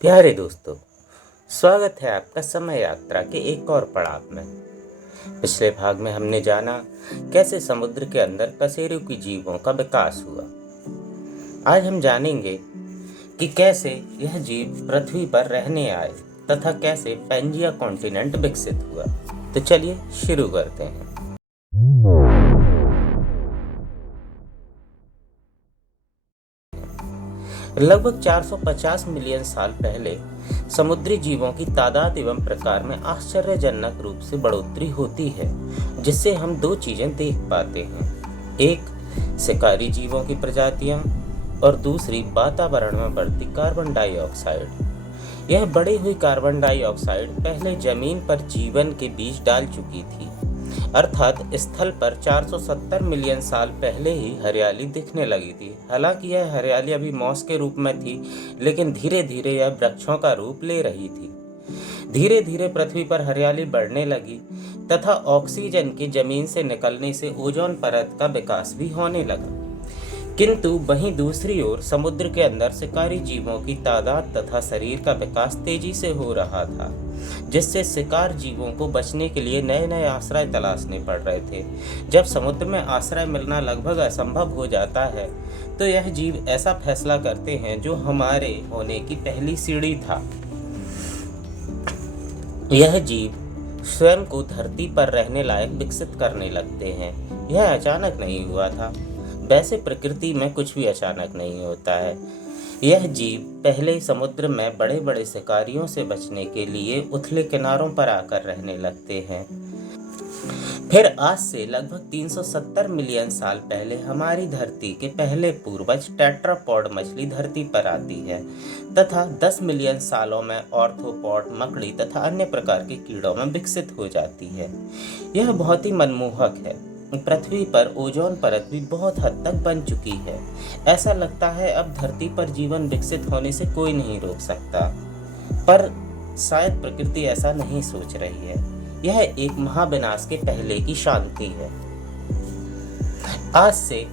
प्यारे दोस्तों, स्वागत है आपका समय यात्रा के एक और पड़ाव में। पिछले भाग में हमने जाना कैसे समुद्र के अंदर कशेरुकी जीवों का विकास हुआ। आज हम जानेंगे कि कैसे यह जीव पृथ्वी पर रहने आए तथा कैसे पैंजिया कॉन्टिनेंट विकसित हुआ। तो चलिए शुरू करते हैं। लगभग 450 मिलियन साल पहले समुद्री जीवों की तादाद एवं प्रकार में आश्चर्यजनक रूप से बढ़ोतरी होती है, जिससे हम दो चीजें देख पाते हैं। एक, शिकारी जीवों की प्रजातियां और दूसरी वातावरण में बढ़ती कार्बन डाइऑक्साइड। यह बढ़ी हुई कार्बन डाइऑक्साइड पहले जमीन पर जीवन के बीज डाल चुकी थी, अर्थात स्थल पर 470 मिलियन साल पहले ही हरियाली दिखने लगी थी। हालांकि यह हरियाली अभी मॉस के रूप में थी, लेकिन धीरे धीरे यह वृक्षों का रूप ले रही थी। धीरे धीरे पृथ्वी पर हरियाली बढ़ने लगी तथा ऑक्सीजन के जमीन से निकलने से ओजोन परत का विकास भी होने लगा। किंतु वहीं दूसरी ओर समुद्र के अंदर शिकारी जीवों की तादाद तथा शरीर का विकास तेजी से हो रहा था, जिससे शिकार जीवों को बचने के लिए नए नए आश्रय तलाशने पड़ रहे थे। जब समुद्र में आश्रय मिलना लगभग असंभव हो जाता है, तो यह जीव ऐसा फैसला करते हैं जो हमारे होने की पहली सीढ़ी था। यह जीव स्वयं को धरती पर रहने लायक विकसित करने लगते हैं। यह अचानक नहीं हुआ था। वैसे प्रकृति में कुछ भी अचानक नहीं होता है। यह जीव पहले समुद्र में बड़े बड़े शिकारियों से बचने के लिए उथले किनारों पर आकर रहने लगते हैं। फिर आज से लगभग 370 मिलियन साल पहले हमारी धरती के पहले पूर्वज टेट्रापॉड मछली धरती पर आती है तथा 10 मिलियन सालों में ऑर्थ्रोपॉड, मकड़ी तथा अन्य प्रकार के कीड़ों में विकसित हो जाती है। यह बहुत ही मनमोहक है। पृथ्वी पर ओजोन परत भी बहुत हद तक बन चुकी है। ऐसा लगता है अब धरती पर जीवन विकसित होने से कोई नहीं रोक सकता, पर शायद प्रकृति ऐसा नहीं सोच रही है। यह एक महाविनाश के पहले की शांति है। आज से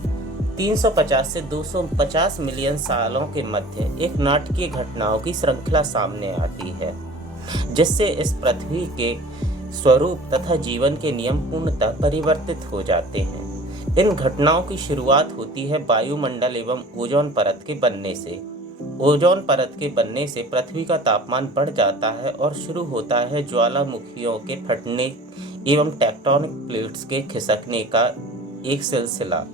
350 से 250 मिलियन सालों के मध्य एक नाटकीय घटनाओं की श्रृंखला सामने आती है, जिससे इस पृथ्वी के स्वरूप तथा जीवन के नियम पूर्णतः परिवर्तित हो जाते हैं। इन घटनाओं की शुरुआत होती है वायुमंडल एवं ओजोन परत के बनने से। ओजोन परत के बनने से पृथ्वी का तापमान बढ़ जाता है और शुरू होता है ज्वालामुखियों के फटने एवं टेक्टोनिक प्लेट्स के खिसकने का एक सिलसिला।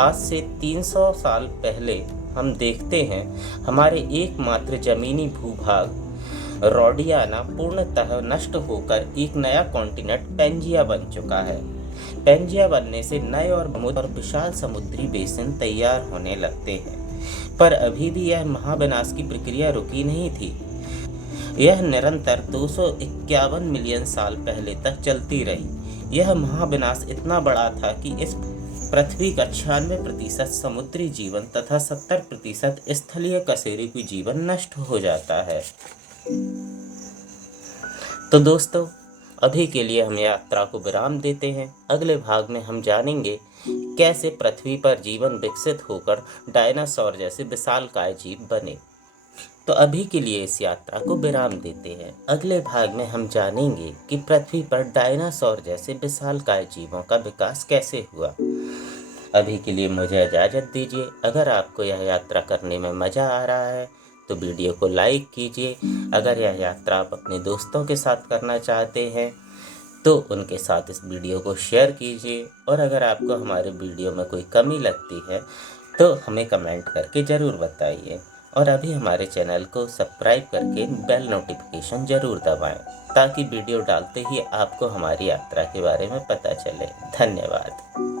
आज से 300 साल पहले हम देखते हैं हमारे एकमात्र जमीनी भूभाग रोडियाना पूर्णतः नष्ट होकर एक नया कॉन्टिनेंट पैंजिया बन चुका है। पैंजिया बनने से नए और विशाल समुद्री बेसिन तैयार होने लगते हैं, पर अभी भी यह महाविनाश की प्रक्रिया रुकी नहीं थी। यह निरंतर 251 मिलियन साल पहले तक चलती रही। यह महाविनाश इतना बड़ा था कि इस पृथ्वी का 96% समुद्री जीवन तथा 70% स्थलीय कशेरुकी जीवन नष्ट हो जाता है। तो दोस्तों, अभी के लिए हम यात्रा को विराम देते हैं। अगले भाग में हम जानेंगे कैसे पृथ्वी पर जीवन विकसित होकर डायनासोर जैसे विशालकाय जीव बने। तो अभी के लिए इस यात्रा को विराम देते हैं। अगले भाग में हम जानेंगे कि पृथ्वी पर डायनासोर जैसे विशालकाय जीवों का विकास कैसे हुआ। अभी के लिए मुझे इजाज़त दीजिए। अगर आपको यह यात्रा करने में मज़ा आ रहा है तो वीडियो को लाइक कीजिए। अगर यह यात्रा आप अपने दोस्तों के साथ करना चाहते हैं तो उनके साथ इस वीडियो को शेयर कीजिए। और अगर आपको हमारे वीडियो में कोई कमी लगती है तो हमें कमेंट करके ज़रूर बताइए। और अभी हमारे चैनल को सब्सक्राइब करके बेल नोटिफिकेशन ज़रूर दबाएं, ताकि वीडियो डालते ही आपको हमारी यात्रा के बारे में पता चले। धन्यवाद।